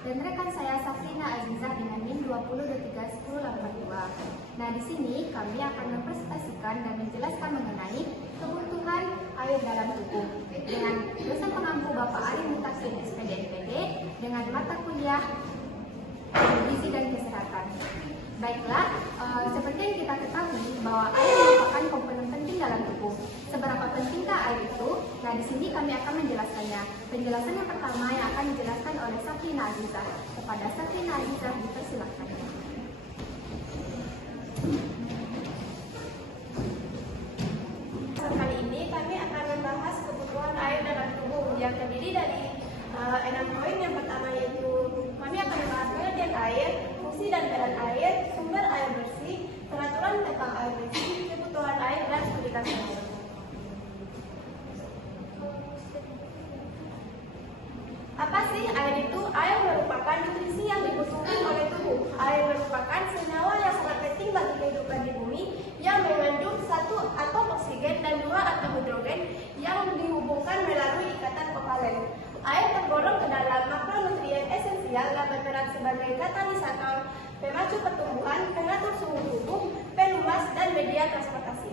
dan rekan saya Safrina Azizah dengan NIM 20231082. Nah, di sini kami akan mempresentasikan dan menjelaskan mengenai kebutuhan air dalam tubuh dengan dosen pengampu Bapak Ari Mutakin SPD NPD dengan mata kuliah gizi dan kesehatan. Baiklah, seperti yang kita ketahui bahwa air merupakan komponen penting dalam tubuh. Seberapa pentingkah air itu? Nah, di sini kami akan menjelaskannya. Penjelasan yang pertama yang akan dijelaskan oleh Safrina Azizah. Kepada Safrina Azizah, dipersilakan. Kali ini kami akan membahas kebutuhan air dalam tubuh yang terdiri dari 6 poin. Yang pertama yaitu kami akan membahas pengertian air, fungsi dan peran air, sumber air bersih, peraturan tentang air bersih, kebutuhan air, dan kualitas air. Apa sih air itu? Air merupakan nutrisi yang dibutuhkan oleh tubuh. Air merupakan senyawa yang sangat penting bagi kehidupan di bumi yang mengandung 1 atom oksigen dan 2 atom hidrogen yang dihubungkan melalui ikatan kovalen. Air tergolong ke dalam makronutrien esensial dan berperan sebagai katalisator, pemacu pertumbuhan, pengatur suhu tubuh, pelumas, dan media transportasi.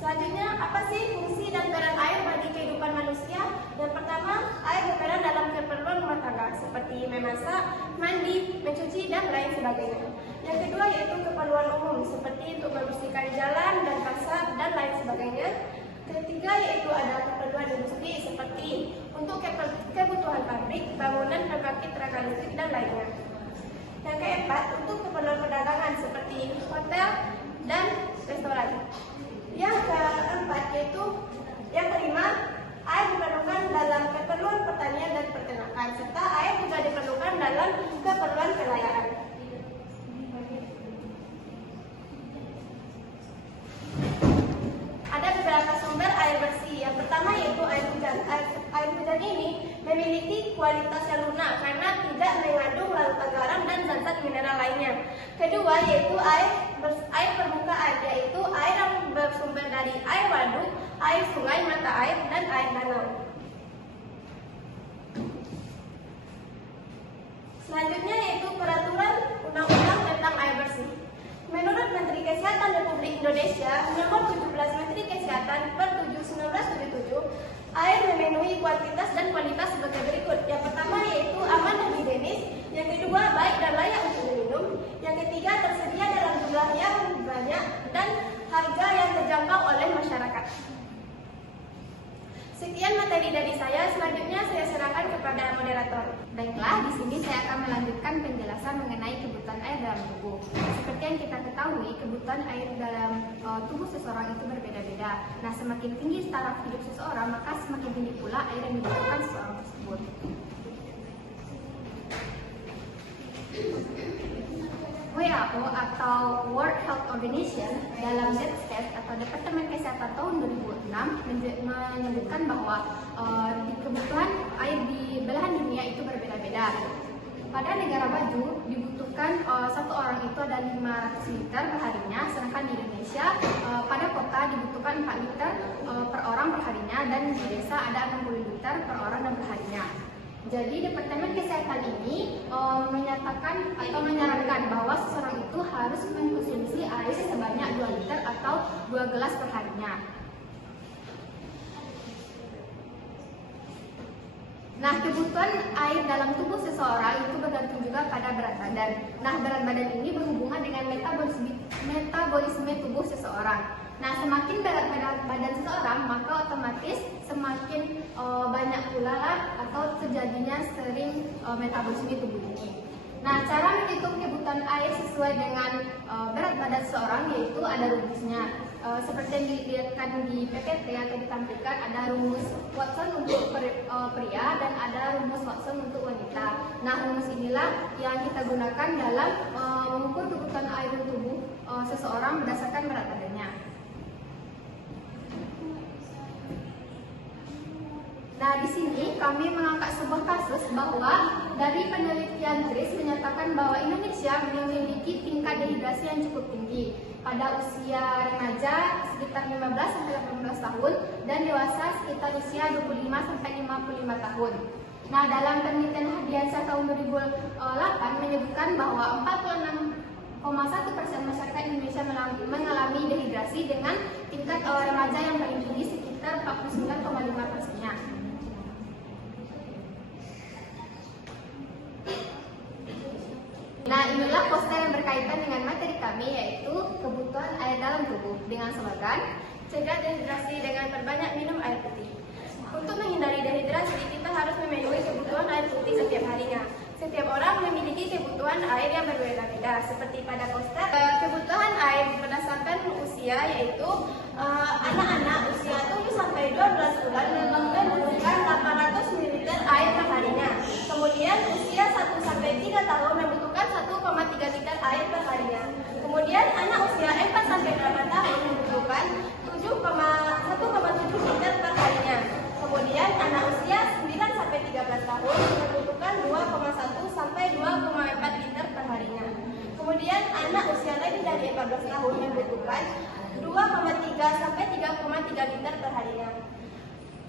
Selanjutnya, apa sih fungsi dan peran air bagi kehidupan manusia? Yang pertama, air berperan dalam keperluan rumah tangga seperti memasak, mandi, mencuci, dan lain sebagainya. Yang kedua yaitu keperluan umum seperti untuk membersihkan jalan dan pasar dan lain sebagainya. Ketiga yaitu ada keperluan industri seperti untuk kebutuhan pabrik, bangunan, pembangkit tenaga listrik, dan lainnya. Yang keempat untuk keperluan perdagangan seperti hotel dan restoran. Yang keempat yaitu yang kelima, air diperlukan dalam keperluan pertanian dan peternakan, serta air juga diperlukan dalam keperluan pelayaan. Ada beberapa sumber air bersih. Yang pertama yaitu air hujan. Air hujan ini memiliki kualitas yang lunak karena tidak mengandung larutan garam dan zat-zat mineral lainnya. Kedua yaitu air permukaan, yaitu air yang bersumber dari air waduk, air sungai, mata air, dan air danau. Selanjutnya yaitu peraturan undang-undang tentang air bersih. Menurut Menteri Kesehatan Republik Indonesia Nomor 17 Menteri Kesehatan per 7/1977, air memenuhi kuantitas dan kualitas sebagai berikut. Yang pertama yaitu aman dan higienis, yang kedua baik dan layak untuk diminum, yang ketiga tersedia dalam jumlah yang banyak dan harga yang terjangkau oleh masyarakat. Sekian materi dari saya, selanjutnya saya serahkan kepada moderator. Baiklah, di sini saya akan melanjutkan penjelasan mengenai kebutuhan air dalam tubuh. Seperti yang kita ketahui, kebutuhan air dalam tubuh seseorang itu berbeda-beda. Nah, semakin tinggi taraf hidup seseorang, maka semakin tinggi pula air yang dibutuhkan seseorang tersebut. WHO atau World Health Organization dalam DHET atau Departemen Kesehatan tahun 2006 menyebutkan bahwa kebutuhan air di belahan dunia itu berbeda-beda. Pada negara maju dibutuhkan satu orang itu ada 500 liter perharinya, sedangkan di Indonesia pada kota dibutuhkan 4 liter per orang perharinya, dan di desa ada 60 liter per orang dan perharinya. Jadi Departemen Kesehatan ini menyatakan atau menyarankan bahwa seseorang itu harus mengkonsumsi air sebanyak 2 liter atau 2 gelas perharinya. Nah, kebutuhan air dalam tubuh seseorang itu bergantung juga pada berat badan. Nah, berat badan ini berhubungan dengan metabolisme tubuh seseorang. Nah, semakin berat badan seseorang, maka otomatis semakin banyak pula lah atau terjadinya sering metabolisme tubuh ini. Nah, cara menghitung kebutuhan air sesuai dengan berat badan seseorang yaitu ada rumusnya. Seperti yang dilihatkan di PPT atau ditampilkan, ada rumus Watson untuk pria dan ada rumus Watson untuk wanita. Nah, rumus inilah yang kita gunakan dalam mengukur kebutuhan air tubuh seseorang berdasarkan berat badannya. Nah, di sini kami mengangkat sebuah kasus bahwa dari penelitian TRIS menyatakan bahwa Indonesia memiliki tingkat dehidrasi yang cukup tinggi pada usia remaja sekitar 15 sampai 18 tahun dan dewasa sekitar usia 25 sampai 55 tahun. Nah, dalam penelitian Hadiansyah tahun 2008 menyebutkan bahwa 46,1% masyarakat Indonesia mengalami dehidrasi dengan tingkat remaja yang paling tinggi sekitar 49,5%-nya. Nah, inilah poster yang berkaitan dengan materi kami, yaitu kebutuhan air dalam tubuh dengan slogan Cegah dehidrasi dengan perbanyak minum air putih. Untuk menghindari dehidrasi, kita harus memenuhi kebutuhan air putih setiap harinya. Setiap orang memiliki kebutuhan air yang berbeda-beda, seperti pada poster. Kebutuhan air berdasarkan usia, yaitu anak-anak usia 7 sampai 12 bulan membutuhkan 800 ml air per harinya. Kemudian usia 1 sampai 3 tahun membutuhkan 1,3 liter air per harinya. Kemudian anak usia 4 sampai 8 tahun membutuhkan 1,7 liter per harinya. Kemudian anak usia 9 sampai 13 tahun membutuhkan 2,1 sampai 2,4 liter per harinya. Kemudian anak usia lebih dari 14 tahun membutuhkan 2,3 sampai 3,3 liter per harinya.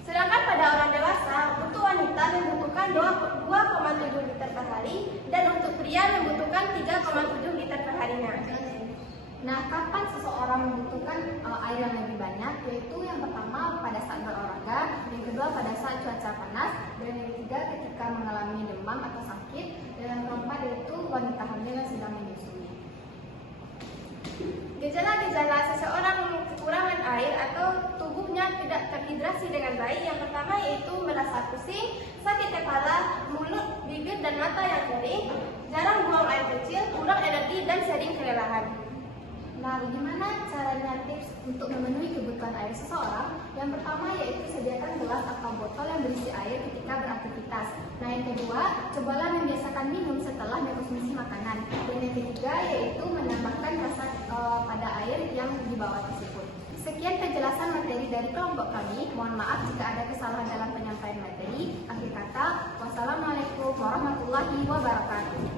Sedangkan pada orang dewasa, untuk wanita membutuhkan 2,7 liter per hari dan untuk pria membutuhkan 3,7 liter per harinya. Nah, kapan seseorang membutuhkan air yang lebih banyak? Yaitu yang pertama pada saat berolahraga, yang kedua pada saat cuaca panas, dan yang ketiga ketika mengalami demam atau sakit, dan yang keempat yaitu wanita hamil yang sedang menyusui. Gejala-gejala seseorang kekurangan air atau tubuhnya tidak terhidrasi dengan baik, yang pertama yaitu merasa pusing, sakit kepala, mulut, bibir, dan mata yang kering, jarang buang air kecil, kurang energi, dan sering kelelahan. Nah, bagaimana caranya tips untuk memenuhi kebutuhan air seseorang? Yang pertama yaitu sediakan gelas atau botol yang berisi air ketika beraktivitas. Nah, yang kedua, cobalah membiasakan minum setelah mengkonsumsi makanan. Dan yang ketiga yaitu menambahkan rasa pada air yang dibawa tersebut. Sekian penjelasan materi dari kelompok kami. Mohon maaf jika ada kesalahan dalam penyampaian materi. Akhir kata, wassalamualaikum warahmatullahi wabarakatuh.